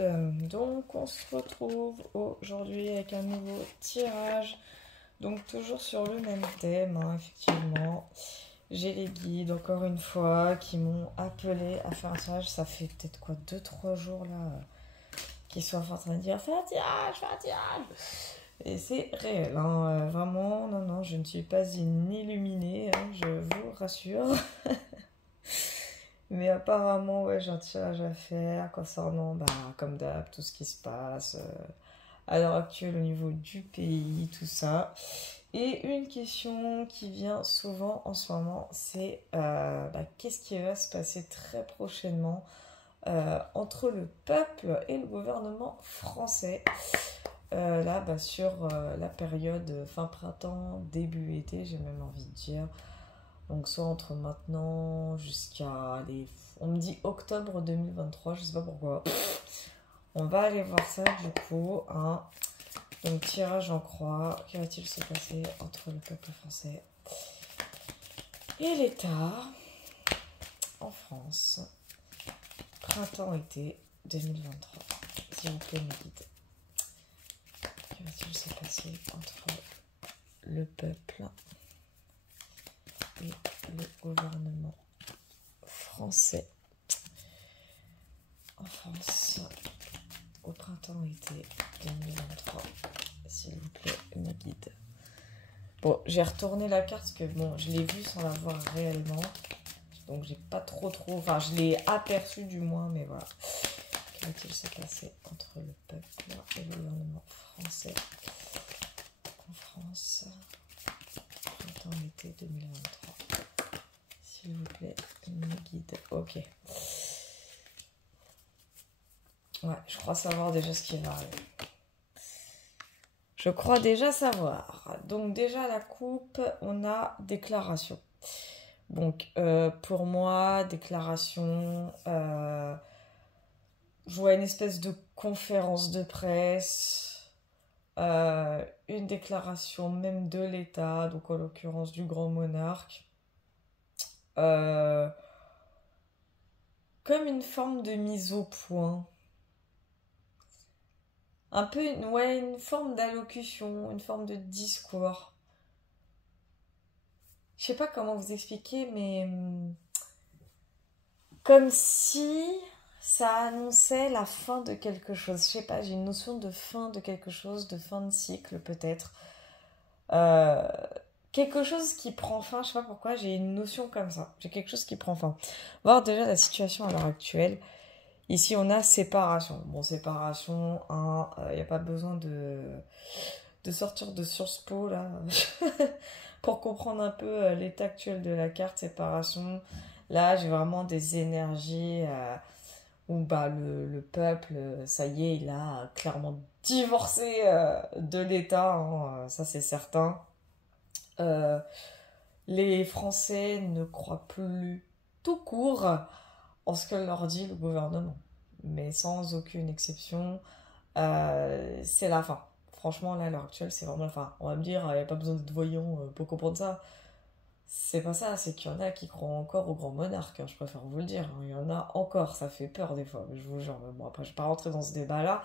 Donc on se retrouve aujourd'hui avec un nouveau tirage. Donc toujours sur le même thème, hein, effectivement. J'ai les guides, encore une fois, qui m'ont appelé à faire un tirage. Ça fait peut-être quoi, 2-3 jours là, qu'ils sont en train de dire fais un tirage, fais un tirage. Et c'est réel, hein, vraiment, non, je ne suis pas une illuminée, hein, je vous rassure. Mais apparemment, ouais, j'ai un tirage à faire concernant, comme d'hab, tout ce qui se passe à l'heure actuelle au niveau du pays, tout ça. Et une question qui vient souvent en ce moment, c'est qu'est-ce qui va se passer très prochainement entre le peuple et le gouvernement français sur la période fin printemps, début été, j'ai même envie de dire. Donc soit entre maintenant jusqu'à on me dit octobre 2023, je sais pas pourquoi. On va aller voir ça du coup, hein. Donc tirage en croix, que va-t-il se passer entre le peuple français et l'État en France, printemps-été 2023. S'il vous plaît, mes guides. Que va-t-il se passer entre le peuple et le gouvernement français en France au printemps-été 2023, s'il vous plaît, mes guides. Bon, j'ai retourné la carte parce que bon, je l'ai vue sans la voir réellement, donc j'ai pas trop, enfin je l'ai aperçue du moins, mais voilà. Que va-t-il se passer entre le peuple et le gouvernement français en France printemps-été 2023, s'il vous plaît, mes guides. Ok. Ouais, je crois savoir déjà ce qui va arriver. Je crois déjà savoir. Donc déjà la coupe, on a déclaration. Donc pour moi, déclaration, je vois une espèce de conférence de presse, une déclaration même de l'État, donc en l'occurrence du grand monarque. Comme une forme de mise au point. Un peu, une forme d'allocution, une forme de discours. Je sais pas comment vous expliquer, mais comme si ça annonçait la fin de quelque chose. Je sais pas, j'ai une notion de fin de quelque chose, de fin de cycle peut-être. Quelque chose qui prend fin, je sais pas pourquoi, j'ai une notion comme ça. J'ai quelque chose qui prend fin. Voir déjà la situation à l'heure actuelle. Ici, on a séparation. Bon, séparation, il n'y a pas besoin de sortir de Sciences Po, là, pour comprendre un peu l'état actuel de la carte séparation. Là, j'ai vraiment des énergies où le peuple, ça y est, il a clairement divorcé de l'État, hein, ça c'est certain. Les Français ne croient plus tout court en ce que leur dit le gouvernement. Mais sans aucune exception, c'est la fin. Franchement, là, à l'heure actuelle, c'est vraiment la fin. On va me dire, il n'y a pas besoin d'être voyant pour comprendre ça. C'est pas ça, c'est qu'il y en a qui croient encore au grand monarque, hein, je préfère vous le dire. Hein. Il y en a encore, ça fait peur des fois, je vous jure. Mais bon, après, je vais pas rentrer dans ce débat-là.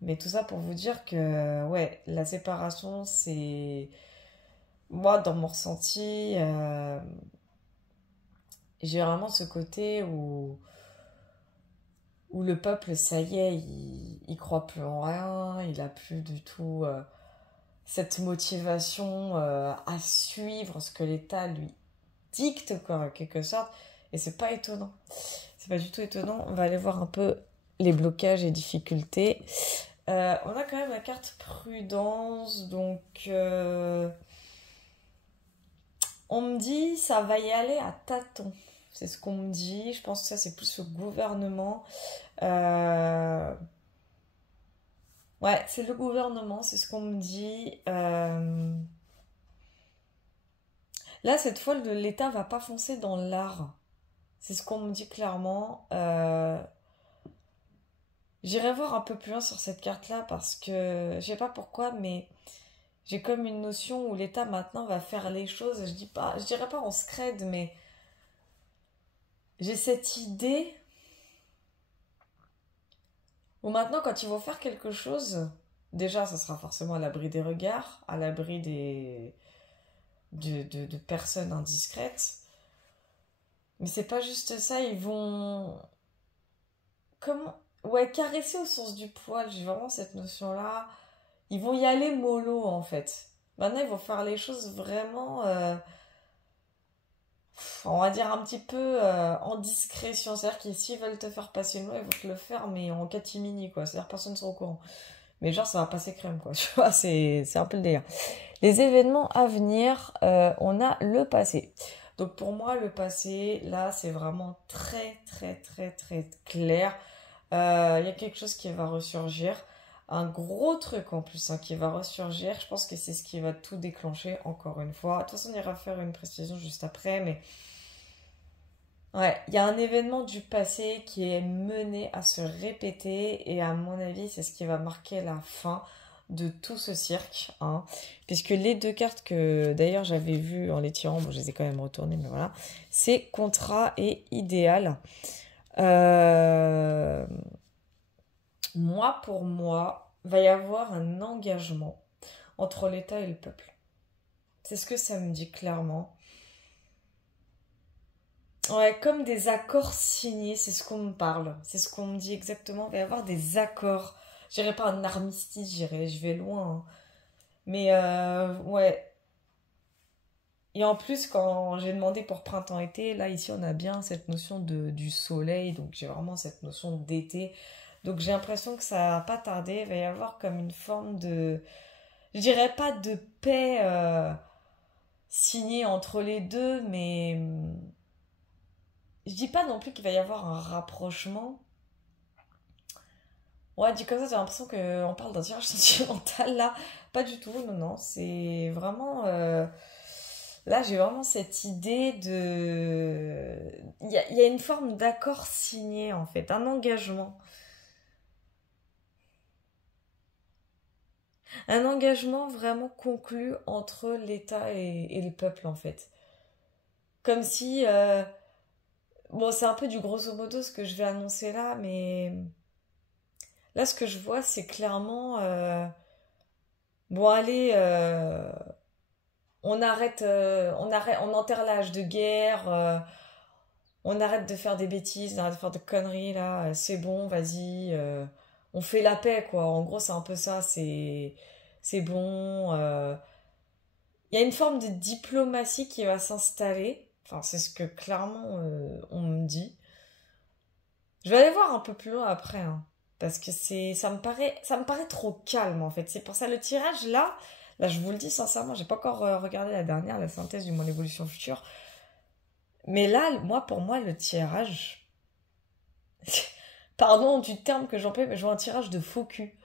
Mais tout ça pour vous dire que, ouais, la séparation, c'est... Moi, dans mon ressenti, j'ai vraiment ce côté où le peuple, ça y est, il croit plus en rien, il a plus du tout cette motivation à suivre ce que l'État lui dicte, quoi, en quelque sorte. Et c'est pas étonnant. C'est pas du tout étonnant. On va aller voir un peu les blocages et difficultés. On a quand même la carte prudence, donc on me dit ça va y aller à tâtons. C'est ce qu'on me dit. Je pense que ça, c'est plus le gouvernement. Ouais, c'est le gouvernement, c'est ce qu'on me dit. Là, cette fois, l'État va pas foncer dans l'art. C'est ce qu'on me dit clairement. J'irai voir un peu plus loin sur cette carte-là parce que je sais pas pourquoi, mais j'ai comme une notion où l'État maintenant va faire les choses. Je dirais pas en scred, mais j'ai cette idée Ou maintenant, quand ils vont faire quelque chose, déjà, ça sera forcément à l'abri des regards, à l'abri de personnes indiscrètes. Mais c'est pas juste ça, ils vont... Comment... Ouais, caresser au sens du poil, j'ai vraiment cette notion-là. Ils vont y aller mollo, en fait. Maintenant, ils vont faire les choses vraiment... on va dire un petit peu en discrétion. C'est-à-dire que s'ils veulent te faire passer une loi, ils vont te le faire, mais en catimini, quoi. C'est-à-dire que personne ne sera au courant. Mais genre, ça va passer crème, quoi. Tu vois, c'est un peu le délire. Les événements à venir, on a le passé. Donc pour moi, le passé, là, c'est vraiment très, très, très, très clair. Il y a quelque chose qui va ressurgir. Un gros truc en plus hein, qui va ressurgir. Je pense que c'est ce qui va tout déclencher, encore une fois. De toute façon, on ira faire une précision juste après, mais ouais, il y a un événement du passé qui est mené à se répéter et à mon avis, c'est ce qui va marquer la fin de tout ce cirque, hein. Puisque les deux cartes que d'ailleurs j'avais vues en les tirant, bon je les ai quand même retournées, mais voilà, c'est contrat et idéal. Euh, Moi, pour moi, va y avoir un engagement entre l'État et le peuple. C'est ce que ça me dit clairement. Ouais, comme des accords signés, c'est ce qu'on me parle. C'est ce qu'on me dit exactement. Il va y avoir des accords. Je dirais pas un armistice, je vais loin, hein. Mais ouais. Et en plus, quand j'ai demandé pour printemps-été, là, ici, on a bien cette notion du soleil. Donc, j'ai vraiment cette notion d'été. Donc, j'ai l'impression que ça va pas tarder. Il va y avoir comme une forme de... Je dirais pas de paix signée entre les deux, mais... Je dis pas non plus qu'il va y avoir un rapprochement. Ouais, dit comme ça, j'ai l'impression qu'on parle d'un tirage sentimental là. Pas du tout, non, non. C'est vraiment. Là, j'ai vraiment cette idée de. Il y a une forme d'accord signé en fait, un engagement. Un engagement vraiment conclu entre l'État et le peuple en fait. Comme si. Bon, c'est un peu du grosso modo ce que je vais annoncer là, mais. Là, ce que je vois, c'est clairement. Bon, allez. On enterre l'âge de guerre, on arrête de faire des bêtises, on arrête de faire des conneries là, c'est bon, vas-y, on fait la paix quoi. En gros, c'est un peu ça, c'est bon. Il y a une forme de diplomatie qui va s'installer. Enfin, c'est ce que clairement on me dit. Je vais aller voir un peu plus loin après, hein, parce que ça me paraît trop calme en fait. C'est pour ça le tirage là. Là, je vous le dis sincèrement, j'ai pas encore regardé la dernière, la synthèse du Mon Évolution Future. Mais là, moi, pour moi, le tirage. Pardon du terme que j'emploie, mais je vois un tirage de faux cul.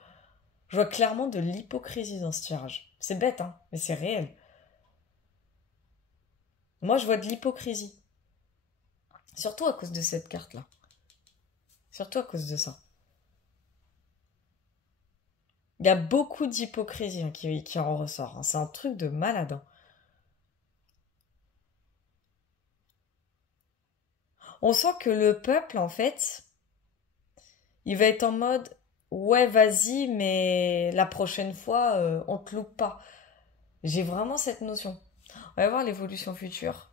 Je vois clairement de l'hypocrisie dans ce tirage. C'est bête, hein, mais c'est réel. Moi, je vois de l'hypocrisie. Surtout à cause de cette carte-là. Surtout à cause de ça. Il y a beaucoup d'hypocrisie hein, qui en ressort, hein. C'est un truc de malade, hein. On sent que le peuple, en fait, il va être en mode ouais, vas-y, mais la prochaine fois, on te loupe pas. J'ai vraiment cette notion. On va voir l'évolution future.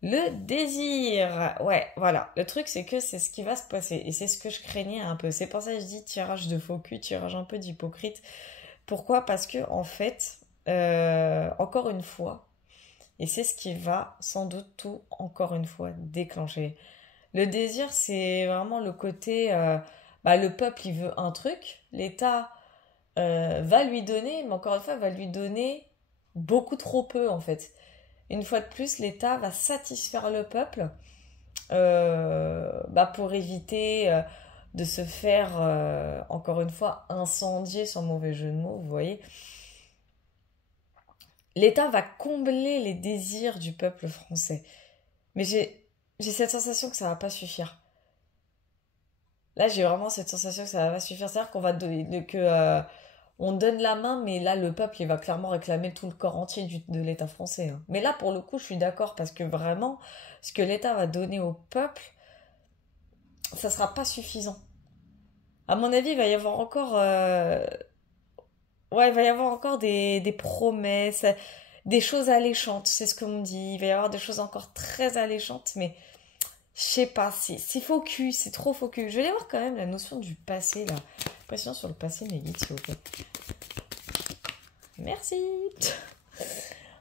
Le désir. Ouais, voilà. Le truc, c'est que c'est ce qui va se passer. Et c'est ce que je craignais un peu. C'est pour ça que je dis tirage de faux cul, tirage un peu d'hypocrite. Pourquoi? Parce que, en fait, encore une fois, et c'est ce qui va sans doute tout, encore une fois, déclencher. Le désir, c'est vraiment le côté, bah, le peuple, il veut un truc, l'État va lui donner, mais encore une fois, va lui donner beaucoup trop peu, en fait. Une fois de plus, l'État va satisfaire le peuple bah, pour éviter de se faire, encore une fois, incendier, sans mauvais jeu de mots, vous voyez. L'État va combler les désirs du peuple français. Mais j'ai cette sensation que ça va pas suffire. Là, j'ai vraiment cette sensation que ça va pas suffire. C'est-à-dire qu'on va donner, que on donne la main, mais là, le peuple, il va clairement réclamer tout le corps entier de l'État français, hein. Mais là, pour le coup, je suis d'accord parce que vraiment, ce que l'État va donner au peuple, ça sera pas suffisant. À mon avis, il va y avoir encore, ouais, il va y avoir encore des promesses, des choses alléchantes, c'est ce qu'on me dit. Il va y avoir des choses encore très alléchantes, mais je sais pas, c'est faux cul, c'est trop faux cul. Je vais aller voir quand même la notion du passé, là. Pression sur le passé, Négit, s'il vous plaît. Merci.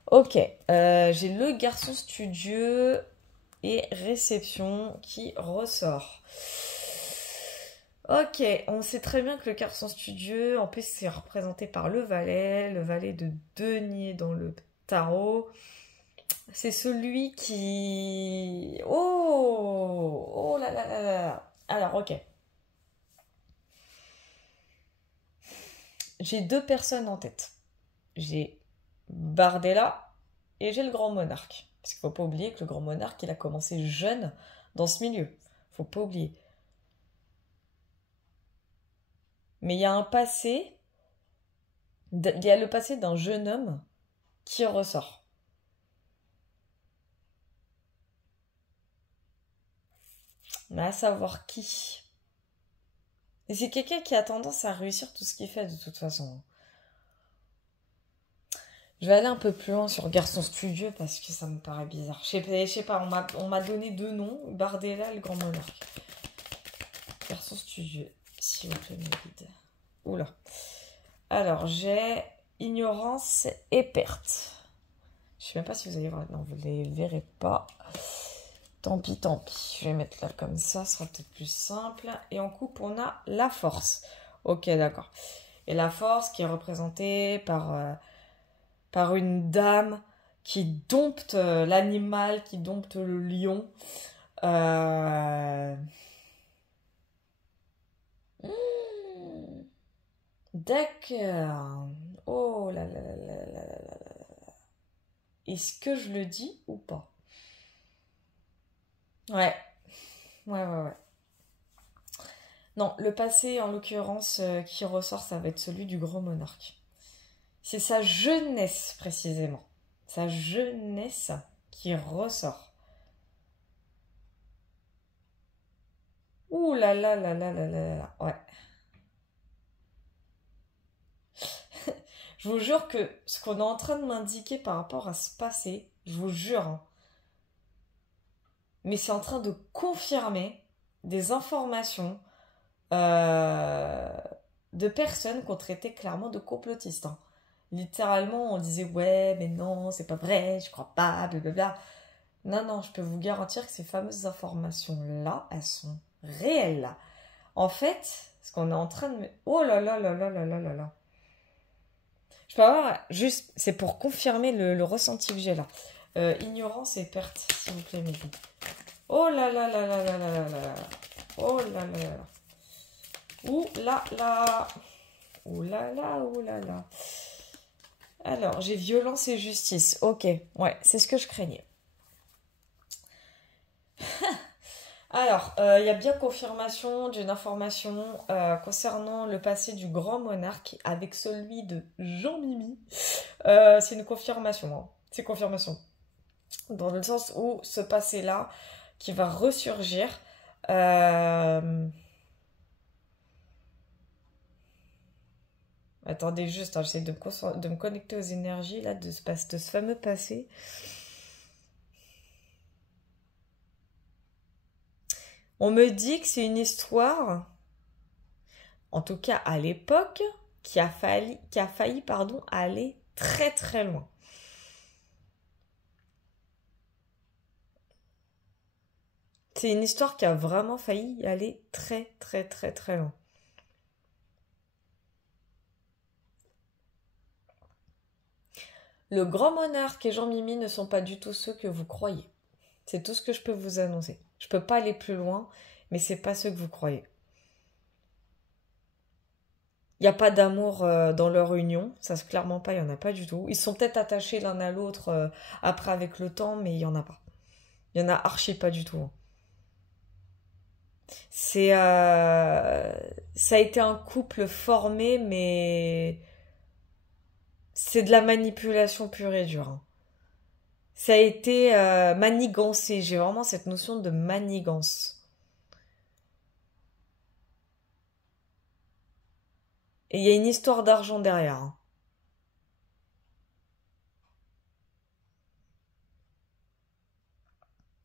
Ok, j'ai le garçon studieux et réception qui ressort. Ok, on sait très bien que le garçon studieux, en plus, c'est représenté par le valet de denier dans le tarot. C'est celui qui... Oh! Oh là là là là! Alors, ok. J'ai deux personnes en tête. J'ai Bardella et j'ai le grand monarque. Parce qu'il faut pas oublier que le grand monarque, il a commencé jeune dans ce milieu. Faut pas oublier. Mais il y a un passé, il y a le passé d'un jeune homme qui ressort. Mais à savoir qui. Et c'est quelqu'un qui a tendance à réussir tout ce qu'il fait de toute façon. Je vais aller un peu plus loin sur Garçon Studieux parce que ça me paraît bizarre. Je sais pas, on m'a donné deux noms, Bardella et le Grand Monarque. Garçon Studieux, s'il vous plaît, mes guides. Oula. Alors, j'ai ignorance et perte. Je sais même pas si vous allez voir. Non, vous ne les verrez pas. Tant pis, tant pis. Je vais mettre là comme ça, ce sera peut-être plus simple. Et en coupe, on a la force. Ok, d'accord. Et la force qui est représentée par une dame qui dompte l'animal, qui dompte le lion. D'accord. Oh là là là là là là là. Est-ce que je le dis ou pas? Ouais. Ouais, ouais, ouais. Non, le passé, en l'occurrence, qui ressort, ça va être celui du grand monarque. C'est sa jeunesse, précisément. Sa jeunesse qui ressort. Ouh là là là là là là là. Ouais. Je vous jure que ce qu'on est en train de m'indiquer par rapport à ce passé, je vous jure, hein, mais c'est en train de confirmer des informations euh, de personnes qu'on traitait clairement de complotistes, hein. Littéralement, on disait ouais, mais non, c'est pas vrai, je crois pas, blablabla. Non, non, je peux vous garantir que ces fameuses informations-là, elles sont réelles. En fait, ce qu'on est en train de... Oh là là là là là là là là. Je peux avoir juste... C'est pour confirmer le ressenti que j'ai là. Ignorance et perte, s'il vous plaît, mes filles. Oh là là là là là là là là. Oh là là là là. Ouh là là. Ouh là là, ouh là là. Alors, j'ai violence et justice. Ok, ouais, c'est ce que je craignais. Alors, il y a bien confirmation d'une information concernant le passé du grand monarque avec celui de Jean Mimi. C'est une confirmation, hein. C'est confirmation. Dans le sens où ce passé-là, qui va ressurgir, attendez juste, hein, j'essaie de me connecter aux énergies là, de ce fameux passé. On me dit que c'est une histoire, en tout cas à l'époque, qui a failli pardon, aller très très loin. C'est une histoire qui a vraiment failli aller très très très très loin. Le grand monarque et Jean-Mimi ne sont pas du tout ceux que vous croyez. C'est tout ce que je peux vous annoncer. Je peux pas aller plus loin, mais c'est pas ceux que vous croyez. Il n'y a pas d'amour dans leur union, ça c'est clairement pas, il n'y en a pas du tout. Ils sont peut-être attachés l'un à l'autre après avec le temps, mais il n'y en a pas. Il y en a archi pas du tout, hein. C'est, ça a été un couple formé, mais c'est de la manipulation pure et dure, hein. Ça a été manigancé. J'ai vraiment cette notion de manigance. Et il y a une histoire d'argent derrière, hein.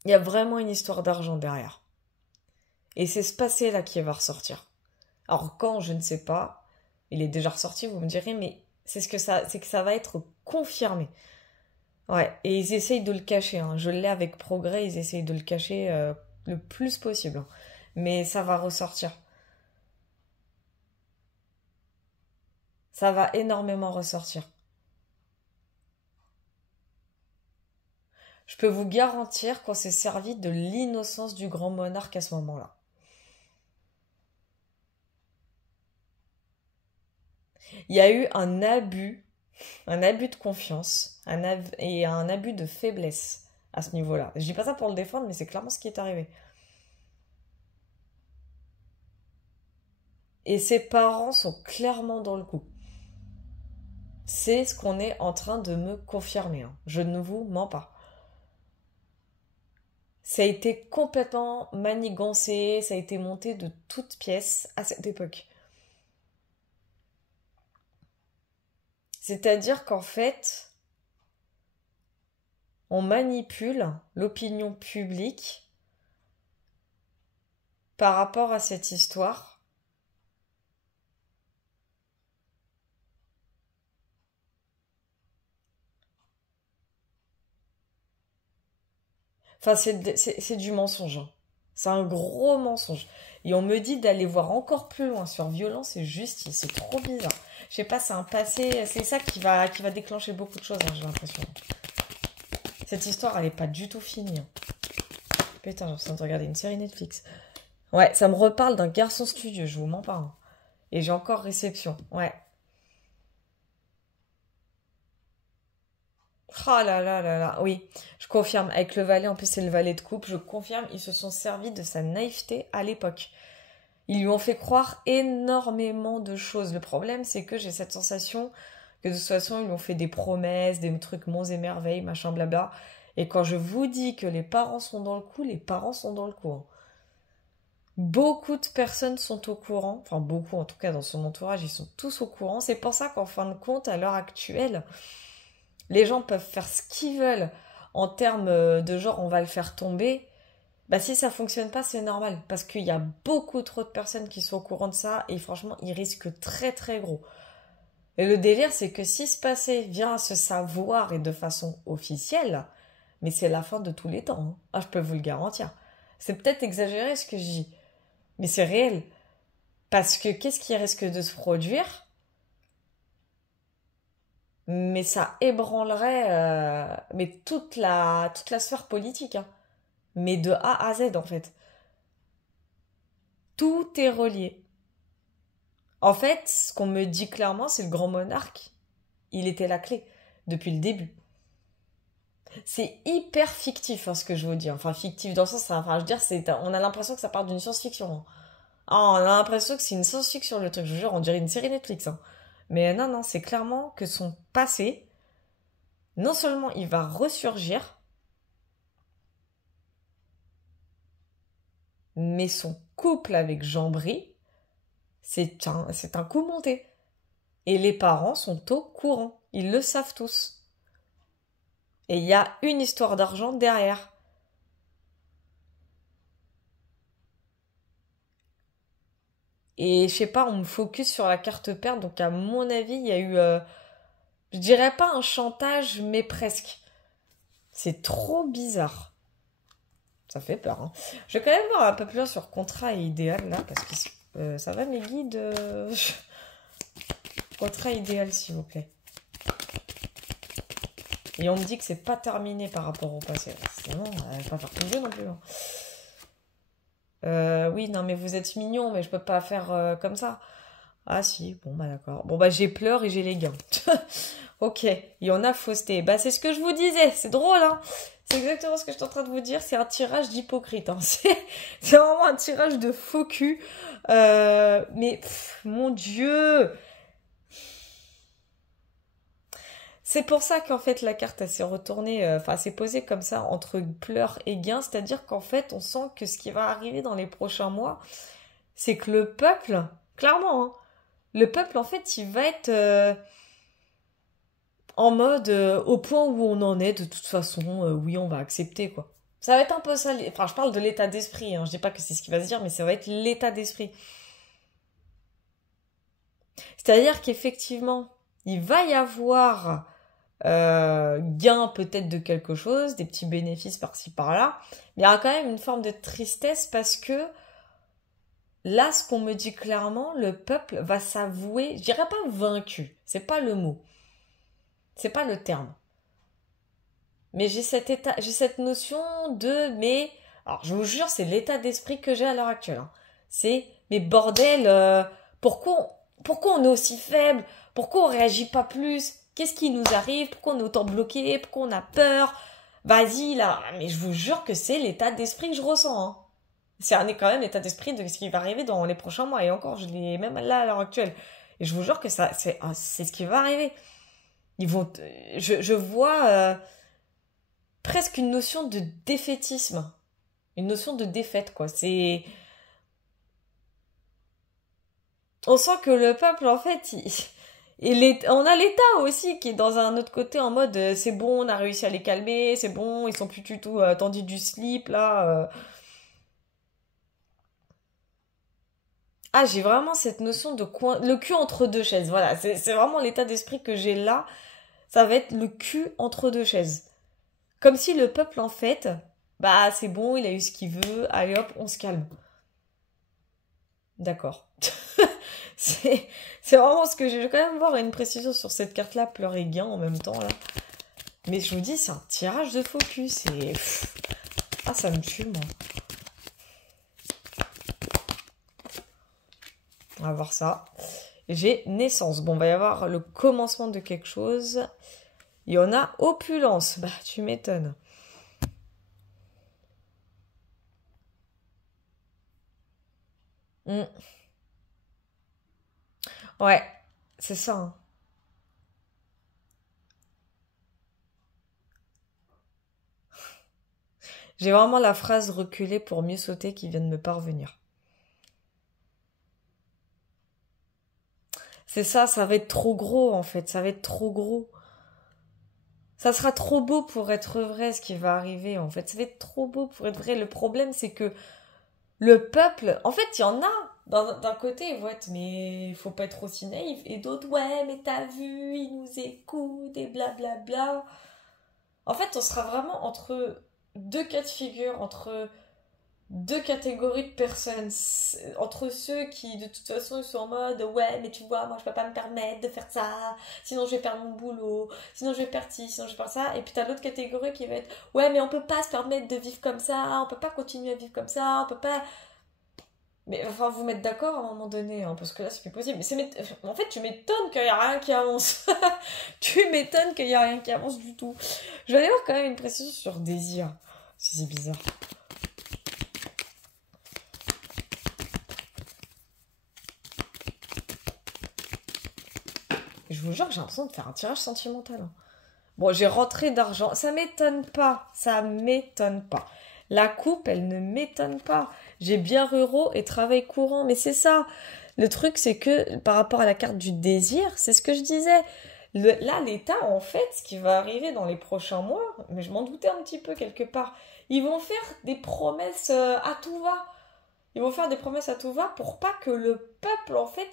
Il y a vraiment une histoire d'argent derrière. Et c'est ce passé-là qui va ressortir. Alors quand, je ne sais pas, il est déjà ressorti, vous me direz, mais c'est que ça va être confirmé. Ouais, et ils essayent de le cacher, hein. Je l'ai avec progrès, ils essayent de le cacher le plus possible, hein. Mais ça va ressortir. Ça va énormément ressortir. Je peux vous garantir qu'on s'est servi de l'innocence du grand monarque à ce moment-là. Il y a eu un abus de confiance et un abus de faiblesse à ce niveau-là. Je dis pas ça pour le défendre, mais c'est clairement ce qui est arrivé. Et ses parents sont clairement dans le coup. C'est ce qu'on est en train de me confirmer, hein. Je ne vous mens pas. Ça a été complètement manigancé, ça a été monté de toutes pièces à cette époque. C'est-à-dire qu'en fait, on manipule l'opinion publique par rapport à cette histoire. Enfin, c'est du mensonge, hein. C'est un gros mensonge. Et on me dit d'aller voir encore plus loin sur violence et justice. C'est trop bizarre. Je sais pas, c'est un passé. C'est ça qui va déclencher beaucoup de choses, hein, j'ai l'impression. Cette histoire, elle est pas du tout finie, hein. Putain, j'ai l'impression de regarder une série Netflix. Ouais, ça me reparle d'un garçon studieux, je vous mens pas, hein. Et j'ai encore réception. Ouais. Ah là là là là, oui, je confirme. Avec le valet, en plus c'est le valet de coupe, je confirme, ils se sont servis de sa naïveté à l'époque. Ils lui ont fait croire énormément de choses. Le problème, c'est que j'ai cette sensation que de toute façon, ils lui ont fait des promesses, des trucs monts et merveilles, machin blabla. Et quand je vous dis que les parents sont dans le coup, les parents sont dans le coup, hein. Beaucoup de personnes sont au courant, enfin beaucoup en tout cas dans son entourage, ils sont tous au courant. C'est pour ça qu'en fin de compte, à l'heure actuelle, les gens peuvent faire ce qu'ils veulent en termes de genre on va le faire tomber. Bah si ça fonctionne pas, c'est normal. Parce qu'il y a beaucoup trop de personnes qui sont au courant de ça et franchement, ils risquent très très gros. Et le délire, c'est que si ce passé vient à se savoir et de façon officielle, mais c'est la fin de tous les temps, hein. Ah, je peux vous le garantir. C'est peut-être exagéré ce que je dis, mais c'est réel. Parce que qu'est-ce qui risque de se produire? Mais ça ébranlerait mais toute la sphère politique, hein. Mais de A à Z en fait. Tout est relié. En fait, ce qu'on me dit clairement, c'est le grand monarque. Il était la clé depuis le début. C'est hyper fictif, hein, ce que je vous dis. Enfin, fictif dans le sens, enfin, je veux dire, on a l'impression que ça part d'une science-fiction, hein. Ah, on a l'impression que c'est une science-fiction le truc. Je vous jure, on dirait une série Netflix, hein. Mais non, non, c'est clairement que son passé, non seulement il va ressurgir, mais son couple avec Jean-Bry, c'est un coup monté. Et les parents sont au courant. Ils le savent tous. Et il y a une histoire d'argent derrière. Et je sais pas, on me focus sur la carte perte. Donc à mon avis, il y a eu, je dirais pas un chantage, mais presque. C'est trop bizarre. Ça fait peur, hein. Je vais quand même voir un peu plus loin sur contrat et idéal là, parce que ça va mes guides. Contrat idéal, s'il vous plaît. Et on me dit que c'est pas terminé par rapport au passé. Sinon, elle va pas faire tomber non plus, hein. Oui, non, mais vous êtes mignon, mais je peux pas faire comme ça. Ah si, bon bah d'accord. Bon bah j'ai pleurs et j'ai les gains. Ok, il y en a fausseté. Bah c'est ce que je vous disais, c'est drôle, hein. C'est exactement ce que je suis en train de vous dire, c'est un tirage d'hypocrite, hein. C'est vraiment un tirage de faux cul. Mais mon Dieu, c'est pour ça qu'en fait la carte elle s'est retournée, enfin elle s'est posée comme ça entre pleurs et gains, c'est-à-dire qu'en fait on sent que ce qui va arriver dans les prochains mois, c'est que le peuple, clairement, hein, le peuple, en fait, il va être en mode au point où on en est, de toute façon, oui, on va accepter, quoi. Ça va être un peu ça. Enfin, je parle de l'état d'esprit, hein. Je dis pas que c'est ce qui va se dire, mais ça va être l'état d'esprit. C'est-à-dire qu'effectivement, il va y avoir gain peut-être de quelque chose, des petits bénéfices par-ci par-là, mais il y aura quand même une forme de tristesse parce que là, ce qu'on me dit clairement, le peuple va s'avouer, je dirais pas vaincu, c'est pas le mot, c'est pas le terme. Mais j'ai cette notion de, alors je vous jure, c'est l'état d'esprit que j'ai à l'heure actuelle, hein. C'est, mais bordel, pourquoi on est aussi faible? Pourquoi on réagit pas plus? Qu'est-ce qui nous arrive? Pourquoi on est autant bloqué? Pourquoi on a peur? Vas-y, là. Mais je vous jure que c'est l'état d'esprit que je ressens, hein. C'est quand même l'état d'esprit de ce qui va arriver dans les prochains mois. Et encore, je l'ai même là à l'heure actuelle. Et je vous jure que c'est ce qui va arriver. Ils vont, je vois presque une notion de défaitisme. Une notion de défaite, quoi. On sent que le peuple, en fait, on a l'État aussi qui est dans un autre côté en mode c'est bon, on a réussi à les calmer, c'est bon, ils sont plus du tout tendus du slip, là. Ah, j'ai vraiment cette notion de coin, le cul entre deux chaises. Voilà, c'est vraiment l'état d'esprit que j'ai là. Ça va être le cul entre deux chaises. Comme si le peuple, en fait, bah c'est bon, il a eu ce qu'il veut, allez hop, on se calme. D'accord. C'est, c'est vraiment ce que je vais quand même voir une précision sur cette carte-là, pleurs et gain en même temps, là. Mais je vous dis, c'est un tirage de focus et... Ah, ça me tue, moi. On va voir ça. J'ai naissance. Bon, il va y avoir le commencement de quelque chose. Il y en a opulence. Bah, tu m'étonnes. Hmm. Ouais, c'est ça, hein. J'ai vraiment la phrase reculer pour mieux sauter qui vient de me parvenir. C'est ça, ça va être trop gros en fait, ça va être trop gros. Ça sera trop beau pour être vrai ce qui va arriver en fait. Ça va être trop beau pour être vrai. Le problème c'est que le peuple, en fait il y en a. D'un côté ils vont être mais il faut pas être aussi naïf. Et d'autres ouais mais t'as vu, ils nous écoutent et blablabla. En fait on sera vraiment entre deux cas de figure, entre deux catégories de personnes. Entre ceux qui, de toute façon, sont en mode ouais, mais tu vois, moi je peux pas me permettre de faire ça, sinon je vais perdre mon boulot, sinon je vais perdre ci, sinon je vais perdre ça. Et puis t'as l'autre catégorie qui va être ouais, mais on peut pas se permettre de vivre comme ça, on peut pas continuer à vivre comme ça, on peut pas. Mais enfin, vous mettre d'accord à un moment donné, hein, parce que là c'est plus possible. En fait, tu m'étonnes qu'il y a rien qui avance. Tu m'étonnes qu'il y a rien qui avance du tout. Je vais aller voir quand même une précision sur désir. C'est bizarre. Je vous jure que j'ai l'impression de faire un tirage sentimental, hein. Bon, j'ai rentré d'argent. Ça m'étonne pas. Ça m'étonne pas. La coupe, elle ne m'étonne pas. J'ai bien euro et travail courant. Mais c'est ça. Le truc, c'est que par rapport à la carte du désir, c'est ce que je disais. Là, l'État, en fait, ce qui va arriver dans les prochains mois, mais je m'en doutais un petit peu quelque part, ils vont faire des promesses à tout va. Ils vont faire des promesses à tout va pour pas que le peuple, en fait,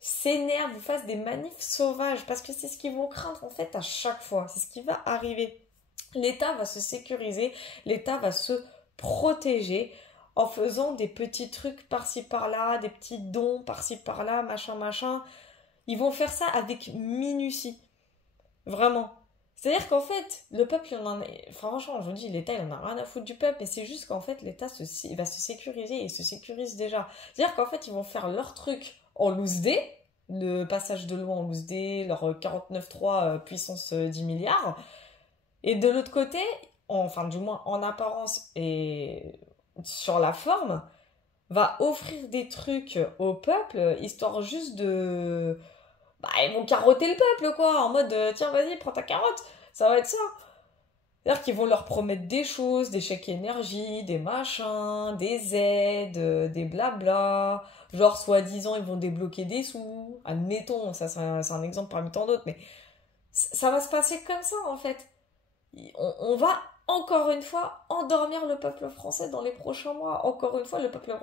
s'énerve ou fasse des manifs sauvages. Parce que c'est ce qu'ils vont craindre, en fait, à chaque fois. C'est ce qui va arriver. L'État va se sécuriser, l'État va se protéger en faisant des petits trucs par-ci par-là, des petits dons par-ci par-là, machin, machin. Ils vont faire ça avec minutie. Vraiment. C'est-à-dire qu'en fait, le peuple, franchement, je vous dis, l'État, il en a rien à foutre du peuple, mais c'est juste qu'en fait, l'État il va se sécuriser et il se sécurise déjà. C'est-à-dire qu'en fait, ils vont faire leur truc en loose day, le passage de loi en loose day, leur 49.3 puissance 10 milliards, et de l'autre côté, enfin, du moins en apparence et sur la forme, va offrir des trucs au peuple, histoire juste de bah, ils vont carotter le peuple, quoi, en mode, tiens, vas-y, prends ta carotte, ça va être ça. C'est-à-dire qu'ils vont leur promettre des choses, des chèques énergie, des machins, des aides, des blabla. Genre, soi-disant, ils vont débloquer des sous. Admettons, ça c'est un exemple parmi tant d'autres, mais ça va se passer comme ça, en fait. On va, encore une fois, endormir le peuple français dans les prochains mois. Encore une fois, le peuple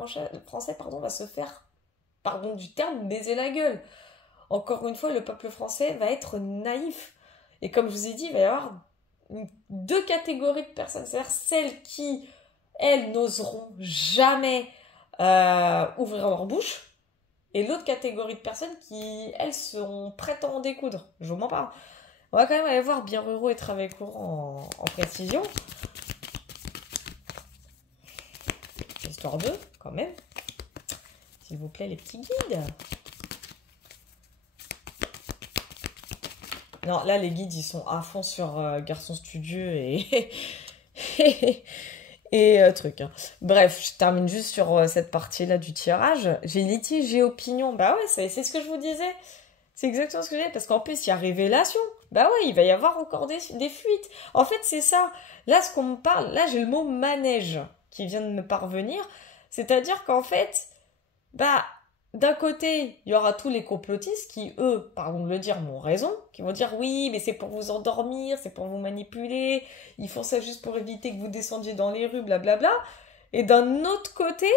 français va se faire, pardon du terme, baiser la gueule. Encore une fois, le peuple français va être naïf. Et comme je vous ai dit, il va y avoir deux catégories de personnes. C'est-à-dire celles qui, elles, n'oseront jamais ouvrir leur bouche. Et l'autre catégorie de personnes qui, elles, seront prêtes à en découdre. Je vous mens pas. On va quand même aller voir bien ruraux et travail courant en précision. Histoire de, quand même. S'il vous plaît, les petits guides. Non, là, les guides, ils sont à fond sur Garçon Studieux et truc. Hein. Bref, je termine juste sur cette partie-là du tirage. J'ai litige, j'ai opinion. Bah ouais, c'est ce que je vous disais. C'est exactement ce que je disais. Parce qu'en plus, il y a révélation. Bah ouais, il va y avoir encore des fuites. En fait, c'est ça. Là, ce qu'on me parle, là, j'ai le mot manège qui vient de me parvenir. C'est-à-dire qu'en fait, bah, d'un côté, il y aura tous les complotistes qui, eux, pardon de le dire, m'ont raison, qui vont dire oui, mais c'est pour vous endormir, c'est pour vous manipuler, ils font ça juste pour éviter que vous descendiez dans les rues, blablabla. Et d'un autre côté,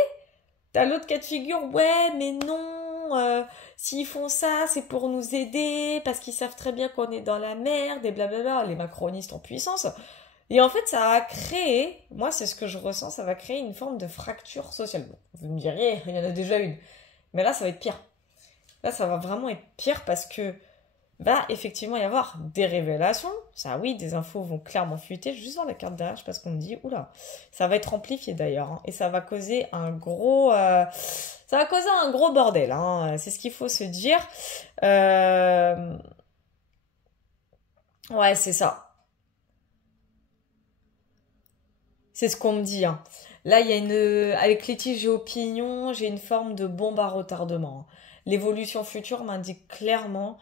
t'as l'autre cas de figure, ouais, mais non, s'ils font ça, c'est pour nous aider, parce qu'ils savent très bien qu'on est dans la merde, et blablabla, les macronistes en puissance. Et en fait, ça a créé, moi c'est ce que je ressens, ça va créer une forme de fracture sociale. Bon, vous me direz, il y en a déjà une. Mais là, ça va être pire. Là, ça va vraiment être pire parce que va effectivement y avoir des révélations. Ça, oui, des infos vont clairement fuiter. Juste dans la carte derrière, je sais pas ce qu'on me dit. Oula, ça va être amplifié d'ailleurs. Hein, et ça va causer un gros... ça va causer un gros bordel. Hein, c'est ce qu'il faut se dire. Ouais, c'est ça. C'est ce qu'on me dit. Hein. Là, il y a une... Avec litige et opinion, j'ai une forme de bombe à retardement. Hein. L'évolution future m'indique clairement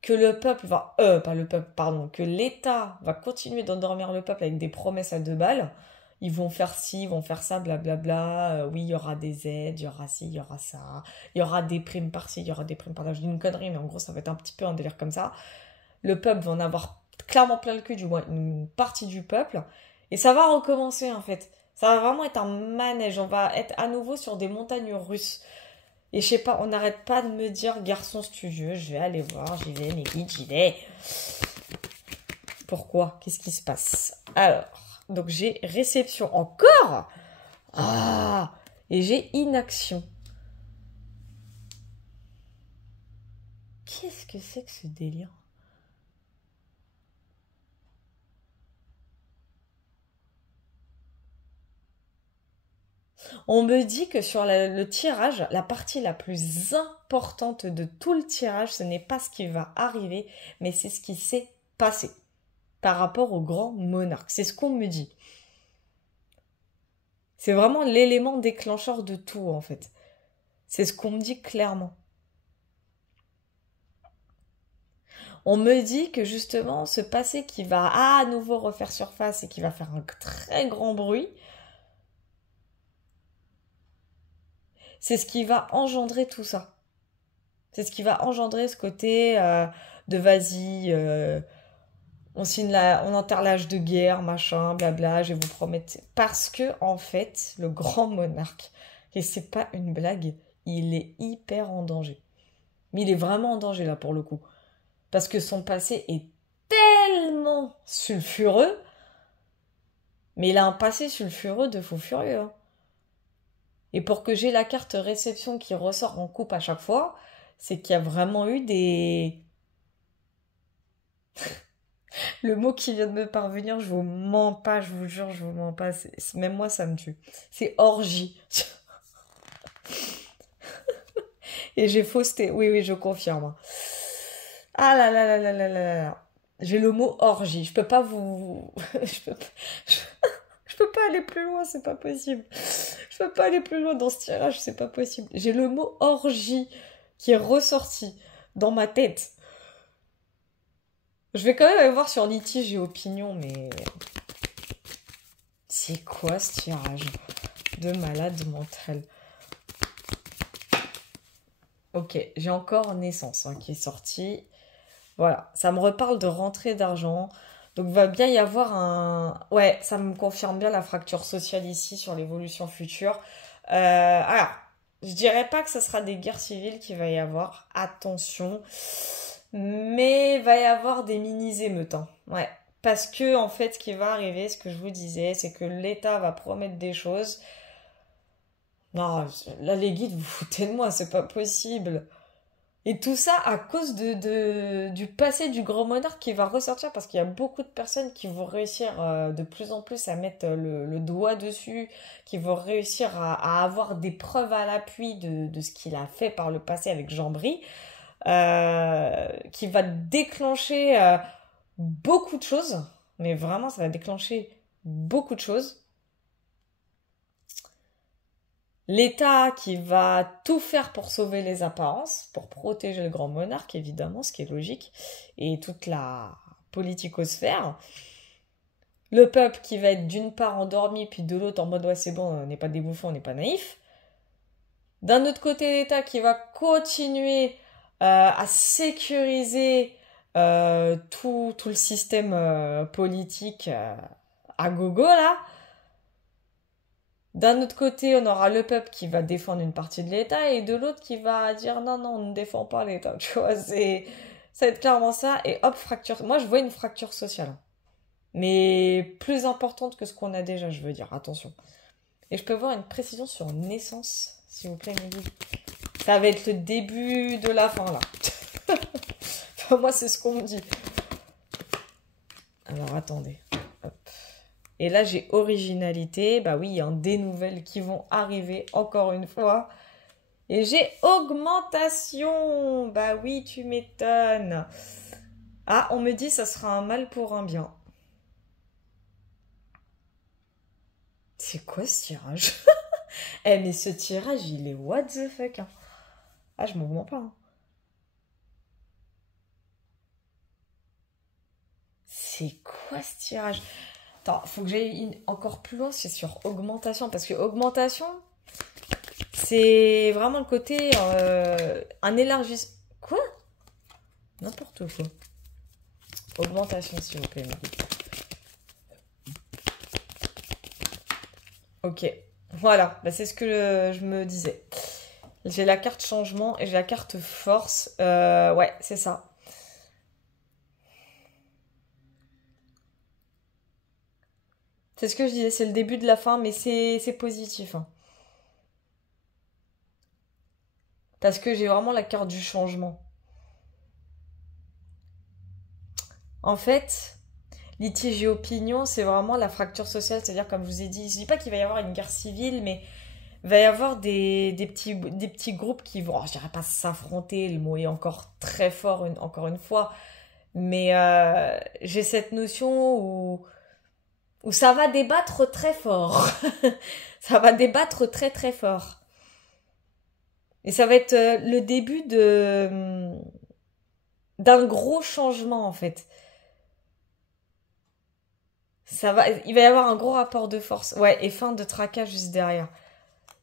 que le peuple va... pas le peuple, pardon. Que l'État va continuer d'endormir le peuple avec des promesses à 2 balles. Ils vont faire ci, ils vont faire ça, blablabla. Oui, il y aura des aides, il y aura ci, il y aura ça. Il y aura des primes par-ci, il y aura des primes par-là. Je dis une connerie, mais en gros, ça va être un petit peu un délire comme ça. Le peuple va en avoir clairement plein le cul, du moins une partie du peuple. Et ça va recommencer, en fait. Ça va vraiment être un manège. On va être à nouveau sur des montagnes russes. Et je sais pas, on n'arrête pas de me dire garçon studieux, je vais aller voir, j'y vais, mes guides, j'y vais. Pourquoi? Qu'est-ce qui se passe? Alors, donc j'ai réception encore. Ah! Et j'ai inaction. Qu'est-ce que c'est que ce délire? On me dit que sur le tirage, la partie la plus importante de tout le tirage, ce n'est pas ce qui va arriver, mais c'est ce qui s'est passé par rapport au grand monarque. C'est ce qu'on me dit. C'est vraiment l'élément déclencheur de tout, en fait. C'est ce qu'on me dit clairement. On me dit que justement, ce passé qui va à nouveau refaire surface et qui va faire un très grand bruit, c'est ce qui va engendrer tout ça. C'est ce qui va engendrer ce côté de vas-y, on enterre l'âge de guerre, machin, blabla, je vais vous promettre. Parce que, en fait, le grand monarque, et c'est pas une blague, il est hyper en danger. Mais il est vraiment en danger là pour le coup. Parce que son passé est tellement sulfureux, mais il a un passé sulfureux de fou furieux. Hein. Et pour que j'ai la carte réception qui ressort en coupe à chaque fois, c'est qu'il y a vraiment eu des... Le mot qui vient de me parvenir, je vous mens pas, je vous jure, je vous mens pas. Même moi, ça me tue. C'est orgie. Et j'ai fausseté. Oui, oui, je confirme. Ah là là là là là là là. J'ai le mot orgie. Je peux pas vous... je peux pas aller plus loin, c'est pas possible. Je peux pas aller plus loin dans ce tirage, c'est pas possible. J'ai le mot orgie qui est ressorti dans ma tête. Je vais quand même aller voir sur litige et opinion, mais C'est quoi ce tirage de malade mental? Ok, j'ai encore Naissance qui est sorti. Voilà, ça me reparle de rentrée d'argent. Donc va bien y avoir un... Ouais, ça me confirme bien la fracture sociale ici sur l'évolution future. Alors, je dirais pas que ce sera des guerres civiles qu'il va y avoir. Attention. Mais il va y avoir des mini-émeutes, hein. Ouais. Parce que, en fait, ce qui va arriver, ce que je vous disais, c'est que l'État va promettre des choses. Non, là, les guides, vous foutez de moi, c'est pas possible. Et tout ça à cause du passé du grand monarque qui va ressortir parce qu'il y a beaucoup de personnes qui vont réussir de plus en plus à mettre le doigt dessus, qui vont réussir à avoir des preuves à l'appui de ce qu'il a fait par le passé avec Jean-Bry, qui va déclencher beaucoup de choses, mais vraiment ça va déclencher beaucoup de choses. L'État qui va tout faire pour sauver les apparences, pour protéger le grand monarque, évidemment, ce qui est logique, et toute la politicosphère. Le peuple qui va être d'une part endormi, puis de l'autre en mode ouais c'est bon, on n'est pas des bouffons, on n'est pas naïfs. D'un autre côté, l'État qui va continuer à sécuriser tout le système politique à gogo là. D'un autre côté, on aura le peuple qui va défendre une partie de l'État et de l'autre qui va dire non, non, on ne défend pas l'État. Tu vois, ça va être clairement ça. Et hop, fracture. Moi, je vois une fracture sociale. Mais plus importante que ce qu'on a déjà, je veux dire. Attention. Et je peux voir une précision sur Naissance, s'il vous plaît, Mehdi. Ça va être le début de la fin, là. Enfin, moi, c'est ce qu'on me dit. Alors, attendez. Hop. Et là, j'ai originalité. Bah oui, il y a des nouvelles qui vont arriver encore une fois. Et j'ai augmentation. Bah oui, tu m'étonnes. Ah, on me dit ça sera un mal pour un bien. C'est quoi ce tirage? Eh, mais ce tirage, il est what the fuck, hein. Ah, je m'en mens pas, hein. C'est quoi ce tirage? Attends, faut que j'aille encore plus loin, c'est sur augmentation. Parce que augmentation, c'est vraiment le côté un élargissement. Quoi? N'importe quoi. Augmentation, s'il vous plaît. Ok. Voilà, bah, c'est ce que je me disais. J'ai la carte changement et j'ai la carte force. Ouais, c'est ça. C'est ce que je disais, c'est le début de la fin, mais c'est positif, hein. Parce que j'ai vraiment la carte du changement. En fait, litige et opinion, c'est vraiment la fracture sociale. C'est-à-dire, comme je vous ai dit, je dis pas qu'il va y avoir une guerre civile, mais il va y avoir des petits groupes qui vont, je dirais pas s'affronter, le mot est encore très fort, encore une fois, mais j'ai cette notion où ça va débattre très fort. Ça va débattre très très fort. Et ça va être le début d'un gros changement en fait. Il va y avoir un gros rapport de force. Ouais, et fin de tracas juste derrière.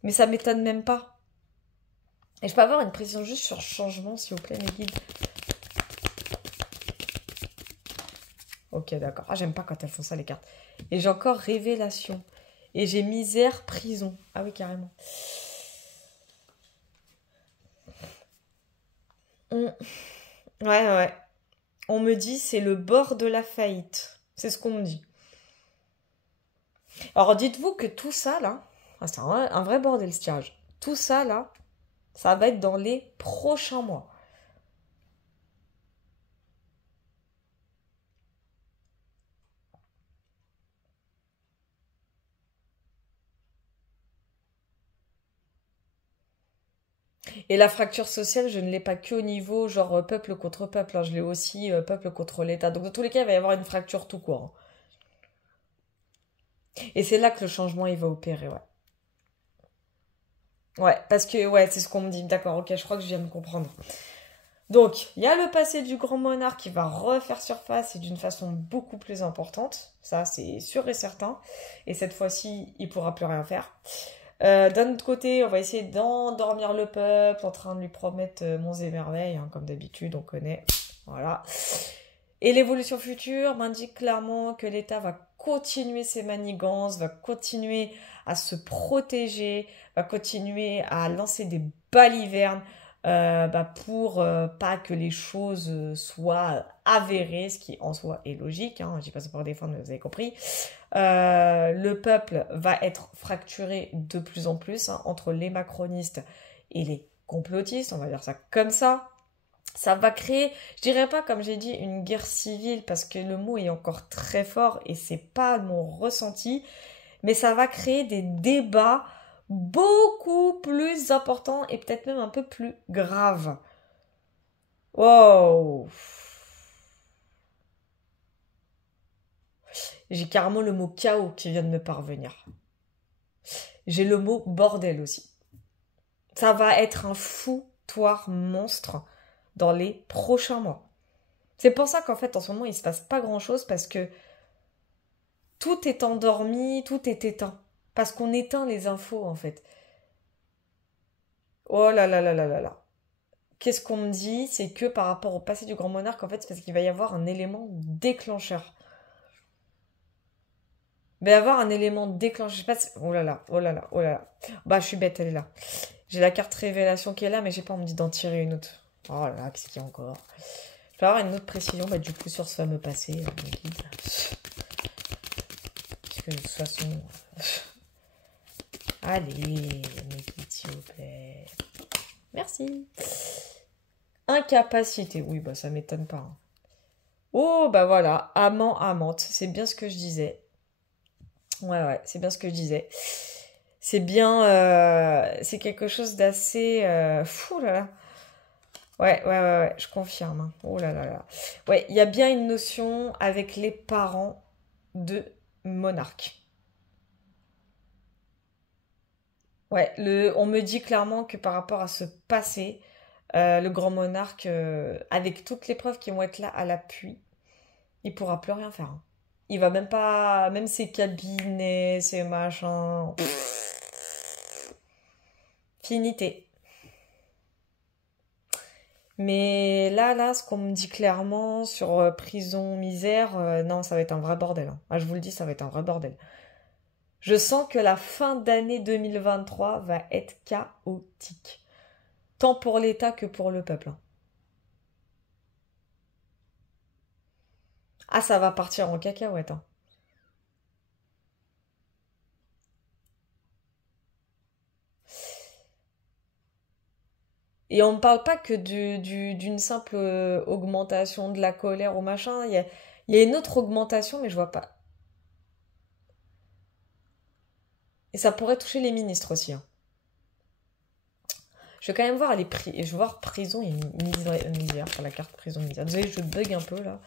Mais ça m'étonne même pas. Et je peux avoir une précision juste sur changement, s'il vous plaît, mes guides. Ok, d'accord. Ah, j'aime pas quand elles font ça, les cartes. Et j'ai encore révélation. Et j'ai misère, prison. Ah oui, carrément. Ouais, ouais. On me dit c'est le bord de la faillite. C'est ce qu'on me dit. Alors dites-vous que tout ça là, ah, c'est un vrai bordel ce tirage. Tout ça là, ça va être dans les prochains mois. Et la fracture sociale, je ne l'ai pas que au niveau genre peuple contre peuple, hein. Je l'ai aussi peuple contre l'État. Donc dans tous les cas, il va y avoir une fracture tout court, hein. Et c'est là que le changement il va opérer, ouais. Ouais, parce que ouais, c'est ce qu'on me dit. D'accord, ok, je crois que je viens de comprendre. Donc, il y a le passé du grand monarque qui va refaire surface et d'une façon beaucoup plus importante. Ça, c'est sûr et certain. Et cette fois-ci, il pourra plus rien faire. D'un autre côté, on va essayer d'endormir le peuple en train de lui promettre monts et merveilles, hein, comme d'habitude, on connaît. Voilà. Et l'évolution future m'indique clairement que l'État va continuer ses manigances, va continuer à se protéger, va continuer à lancer des balivernes pour pas que les choses soient avérées, ce qui en soi est logique, hein, je dis pas ça pour défendre, mais vous avez compris. Le peuple va être fracturé de plus en plus hein, entre les macronistes et les complotistes, on va dire ça comme ça. Ça va créer, je dirais pas comme j'ai dit une guerre civile parce que le mot est encore très fort et c'est pas mon ressenti, mais ça va créer des débats beaucoup plus importants et peut-être même un peu plus graves. Wow. J'ai carrément le mot chaos qui vient de me parvenir. J'ai le mot bordel aussi. Ça va être un foutoir monstre dans les prochains mois. C'est pour ça qu'en fait, en ce moment, il se passe pas grand-chose parce que tout est endormi, tout est éteint. Parce qu'on éteint les infos, en fait. Oh là là là là là là. Qu'est-ce qu'on me dit? C'est que par rapport au passé du grand monarque, en fait, c'est parce qu'il va y avoir un élément déclencheur. Il va y avoir un élément déclencheur. Je sais pas si... Oh là là, oh là là, oh là là. Bah, je suis bête, elle est là. J'ai la carte révélation qui est là, mais j'ai pas envie d'en tirer une autre. Oh là là, qu'est-ce qu'il y a encore? Je vais avoir une autre précision, bah, du coup, sur ce fameux passé, mon guide. Parce que de toute façon... Allez, mes guides, s'il vous plaît. Merci. Incapacité. Oui, bah ça m'étonne pas. Hein. Oh, bah voilà. Amant, amante. C'est bien ce que je disais. Ouais, c'est bien ce que je disais. C'est bien... c'est quelque chose d'assez... fou là là. Ouais, je confirme. Hein. Oh là là là. Ouais, il y a bien une notion avec les parents de monarque. Ouais, on me dit clairement que par rapport à ce passé, le grand monarque, avec toutes les preuves qui vont être là à l'appui, il pourra plus rien faire. Hein. Il va même pas, même ses cabinets, ses machins, finité. Mais là, ce qu'on me dit clairement sur prison misère, non, ça va être un vrai bordel. Hein. Ah, je vous le dis, ça va être un vrai bordel. Je sens que la fin d'année 2023 va être chaotique. Tant pour l'État que pour le peuple. Hein. Ah, ça va partir en cacahuète. Hein. Et on ne parle pas que d'une simple augmentation de la colère ou machin. Il y a une autre augmentation, mais je vois pas. Et ça pourrait toucher les ministres aussi. Hein. Je vais quand même voir les prix. Et je vais voir prison et misère pour la carte prison misère. Désolé, je bug un peu là.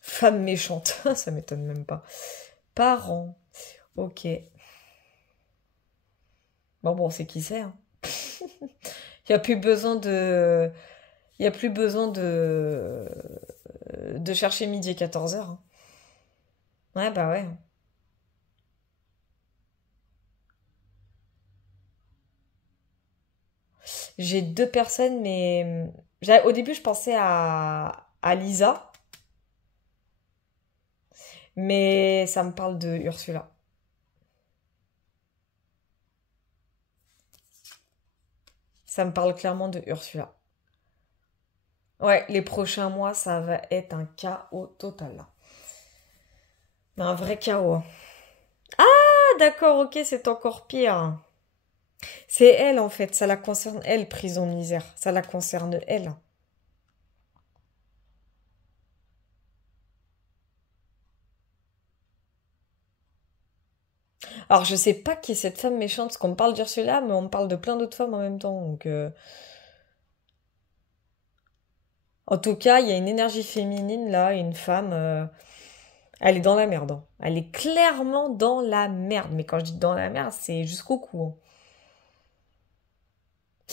Femme méchante, ça m'étonne même pas. Parents, ok. Bon, c'est qui c'est. Hein. Il n'y a plus besoin de. Il n'y a plus besoin de chercher midi et 14h. Hein. Ouais, bah ouais. J'ai deux personnes, mais au début, je pensais à Lisa, mais ça me parle de Ursula. Ça me parle clairement de Ursula. Ouais, les prochains mois, ça va être un chaos total. Là. Un vrai chaos. Hein. Ah, d'accord, ok, c'est encore pire. C'est elle, en fait, ça la concerne, elle, prison misère. Ça la concerne, elle. Alors, je sais pas qui est cette femme méchante, parce qu'on me parle d'Ursula, mais on me parle de plein d'autres femmes en même temps. Donc, en tout cas, il y a une énergie féminine là, une femme. Elle est dans la merde. Hein. Elle est clairement dans la merde. Mais quand je dis dans la merde, c'est jusqu'au cou. Hein.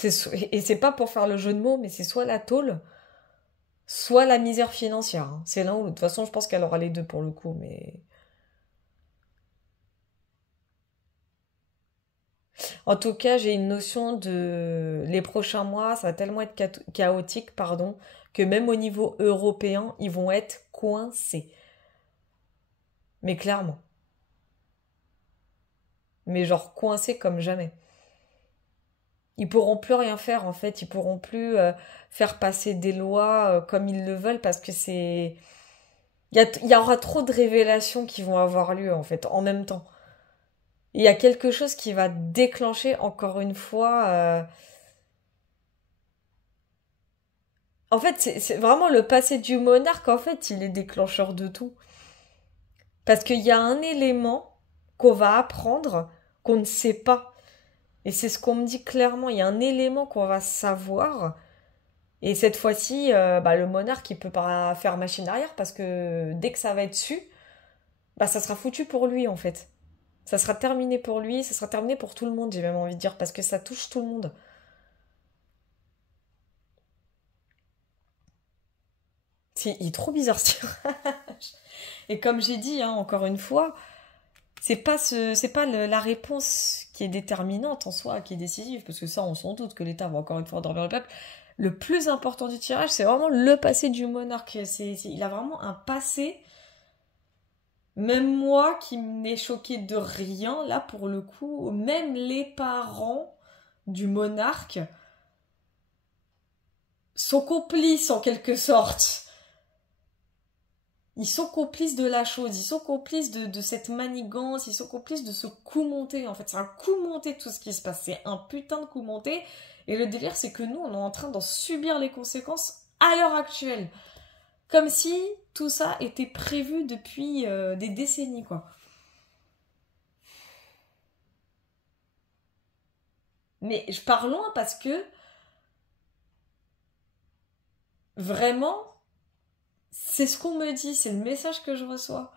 Et c'est pas pour faire le jeu de mots, mais c'est soit la tôle, soit la misère financière, hein. C'est l'un ou l'autre. De toute façon, je pense qu'elle aura les deux pour le coup, mais... En tout cas, j'ai une notion de... Les prochains mois, ça va tellement être chaotique, pardon, que même au niveau européen, ils vont être coincés. Mais clairement. Mais genre coincés comme jamais. Ils pourront plus rien faire en fait, ils pourront plus faire passer des lois comme ils le veulent parce que c'est... Il y aura trop de révélations qui vont avoir lieu en fait, en même temps. Il y a quelque chose qui va déclencher encore une fois... En fait, c'est vraiment le passé du monarque, en fait, il est déclencheur de tout. Parce qu'il y a un élément qu'on va apprendre qu'on ne sait pas. Et c'est ce qu'on me dit clairement. Il y a un élément qu'on va savoir. Et cette fois-ci, bah, le monarque, il peut pas faire machine arrière parce que dès que ça va être su, bah, ça sera foutu pour lui, en fait. Ça sera terminé pour lui, ça sera terminé pour tout le monde, j'ai même envie de dire, parce que ça touche tout le monde. Il est trop bizarre ce tirage. Et comme j'ai dit, hein, encore une fois, c'est pas la réponse qui est déterminante en soi, qui est décisive, parce que ça, on s'en doute que l'État va encore une fois endormir le peuple. Le plus important du tirage, c'est vraiment le passé du monarque. Il a vraiment un passé. Même moi, qui m'ai choqué de rien, là pour le coup, même les parents du monarque sont complices en quelque sorte. Ils sont complices de la chose, ils sont complices de cette manigance, ils sont complices de ce coup monté. En fait, c'est un coup monté tout ce qui se passe. C'est un putain de coup monté. Et le délire, c'est que nous, on est en train d'en subir les conséquences à l'heure actuelle. Comme si tout ça était prévu depuis des décennies, quoi. Mais je pars loin parce que, vraiment, c'est ce qu'on me dit, c'est le message que je reçois.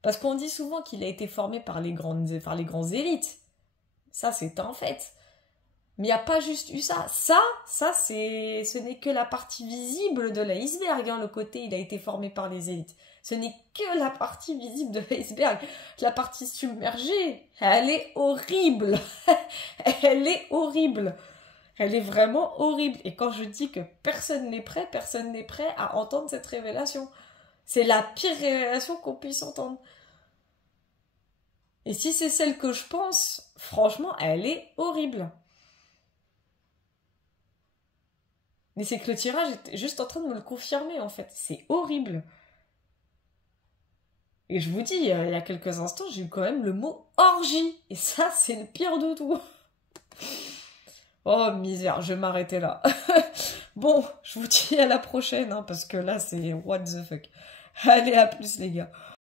Parce qu'on dit souvent qu'il a été formé par les grands élites. Ça, c'est un fait. Mais il n'y a pas juste eu ça. Ce n'est que la partie visible de l'iceberg, hein. Le côté, il a été formé par les élites. Ce n'est que la partie visible de l'iceberg. La partie submergée, elle est horrible. Elle est horrible. Elle est vraiment horrible. Et quand je dis que personne n'est prêt à entendre cette révélation. C'est la pire révélation qu'on puisse entendre. Et si c'est celle que je pense, franchement, elle est horrible. Mais c'est que le tirage est juste en train de me le confirmer, en fait. C'est horrible. Et je vous dis, il y a quelques instants, j'ai eu quand même le mot orgie. Et ça, c'est le pire de tout. Oh, misère, je vais m'arrêter là. Bon, je vous dis à la prochaine, hein, parce que là, c'est what the fuck. Allez, à plus, les gars.